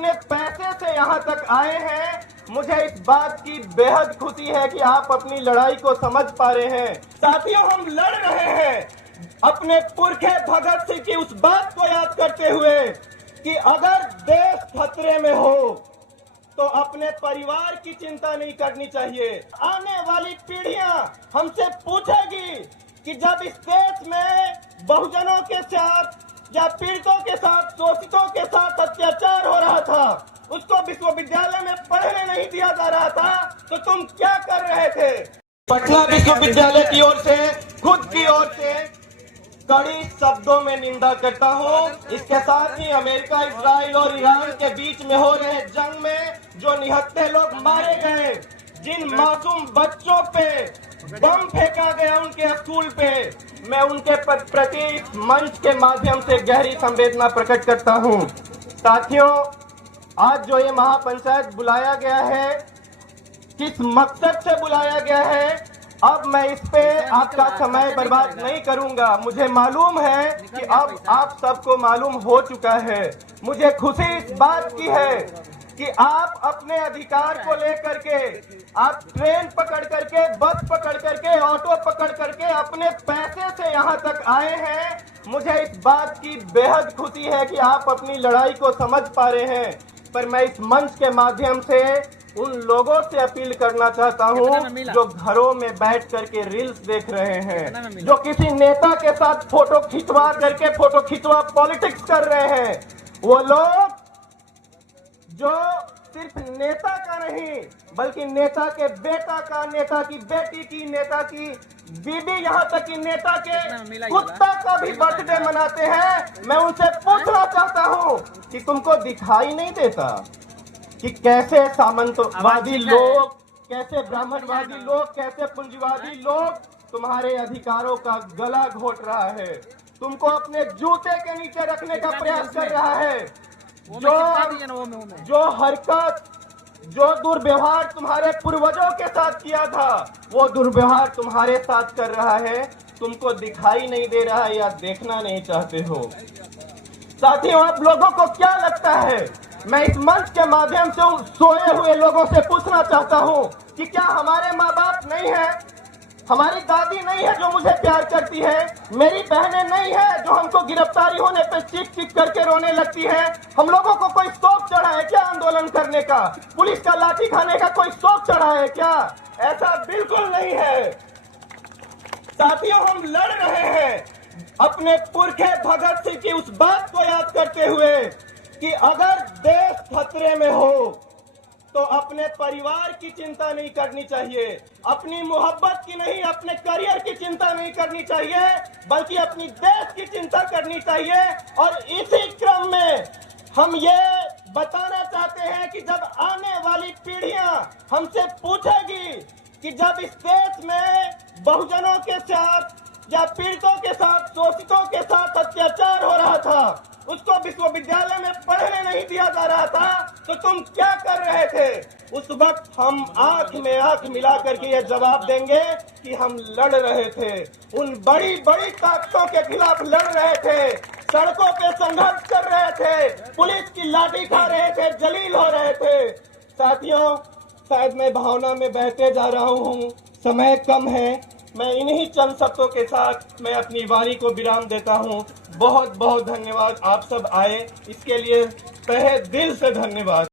अपने पैसे से यहाँ तक आए हैं। मुझे इस बात की बेहद खुशी है कि आप अपनी लड़ाई को समझ पा रहे हैं। साथियों, हम लड़ रहे हैं अपने पुरखे भगत सिंह की उस बात को याद करते हुए कि अगर देश खतरे में हो तो अपने परिवार की चिंता नहीं करनी चाहिए। आने वाली पीढ़ियां हमसे पूछेगी कि जब इस देश में बहुजनों के साथ या पीड़ितों के साथ, शोषितों के साथ अत्याचार हो रहा था, उसको विश्वविद्यालय में पढ़ने नहीं दिया जा रहा था, तो तुम क्या कर रहे थे? पटना विश्वविद्यालय की ओर से, खुद की ओर से कड़ी शब्दों में निंदा करता हूँ। इसके साथ ही अमेरिका, इजराइल और ईरान के बीच में हो रहे जंग में जो निहत्थे लोग मारे गए, जिन मासूम बच्चों पे बम फेंका गया उनके स्कूल पे, मैं उनके प्रति इस मंच के माध्यम से गहरी संवेदना प्रकट करता हूँ। साथियों, आज जो ये महापंचायत बुलाया गया है, किस मकसद से बुलाया गया है, अब मैं इस पे आपका समय बर्बाद नहीं करूंगा। मुझे मालूम है कि अब आप सबको मालूम हो चुका है। मुझे खुशी इस बात की है कि आप अपने अधिकार को लेकर के, आप ट्रेन पकड़ करके, बस पकड़ करके, ऑटो पकड़ करके अपने पैसे से यहाँ तक आए हैं। मुझे इस बात की बेहद खुशी है कि आप अपनी लड़ाई को समझ पा रहे हैं। पर मैं इस मंच के माध्यम से उन लोगों से अपील करना चाहता हूं जो घरों में बैठ करके रील्स देख रहे हैं, जो किसी नेता के साथ फोटो खिंचवा पॉलिटिक्स कर रहे हैं। वो लोग जो सिर्फ नेता का नहीं बल्कि नेता के बेटा का, नेता की बेटी की, नेता की बीबी, यहाँ तक कि नेता के कुत्ता का भी बर्थडे मनाते हैं। मैं उनसे पूछना चाहता हूँ कि तुमको दिखाई नहीं देता कि कैसे सामंतवादी लोग, कैसे ब्राह्मणवादी लोग, कैसे पूंजीवादी लोग तुम्हारे अधिकारों का गला घोट रहा है, तुमको अपने जूते के नीचे रखने का प्रयास कर रहा है। जो हरकत, जो दुर्व्यवहार तुम्हारे पूर्वजों के साथ किया था, वो दुर्व्यवहार तुम्हारे साथ कर रहा है। तुमको दिखाई नहीं दे रहा है या देखना नहीं चाहते हो। साथियों, आप लोगों को क्या लगता है? मैं इस मंच के माध्यम से उन सोए हुए लोगों से पूछना चाहता हूं कि क्या हमारे माँ बाप नहीं है, हमारी दादी नहीं है जो मुझे प्यार करती है, मेरी बहनें नहीं है जो हमको गिरफ्तारी होने पे चीख चीख करके रोने लगती है? हम लोगों को कोई शौक चढ़ा है क्या आंदोलन करने का? पुलिस का लाठी खाने का कोई शौक चढ़ा है क्या? ऐसा बिल्कुल नहीं है। साथियों, हम लड़ रहे हैं अपने पुरखे भगत सिंह की उस बात को याद करते हुए कि अगर देश खतरे में हो तो अपने परिवार की चिंता नहीं करनी चाहिए, अपनी मोहब्बत की नहीं, अपने करियर की चिंता नहीं करनी चाहिए, बल्कि अपनी देश की चिंता करनी चाहिए। और इसी क्रम में हम ये बताना चाहते हैं कि जब आने वाली पीढ़ियां हमसे पूछेगी कि जब इस देश में बहुजनों के साथ या पीड़ितों के साथ, शोषितों के साथ अत्याचार हो रहा था, उसको विश्वविद्यालय में पढ़ने नहीं दिया जा रहा था, तो तुम क्या कर रहे थे? उस वक्त हम आंख में आंख मिला करके ये जवाब देंगे कि हम लड़ रहे थे, उन बड़ी बड़ी ताकतों के खिलाफ लड़ रहे थे, सड़कों पे संघर्ष कर रहे थे, पुलिस की लाठी खा रहे थे, जलील हो रहे थे। साथियों, शायद मैं भावना में बहते जा रहा हूँ, समय कम है। मैं इन्हीं चंद शब्दों के साथ मैं अपनी वारी को विराम देता हूँ। बहुत बहुत धन्यवाद, आप सब आए, इसके लिए तहे दिल से धन्यवाद।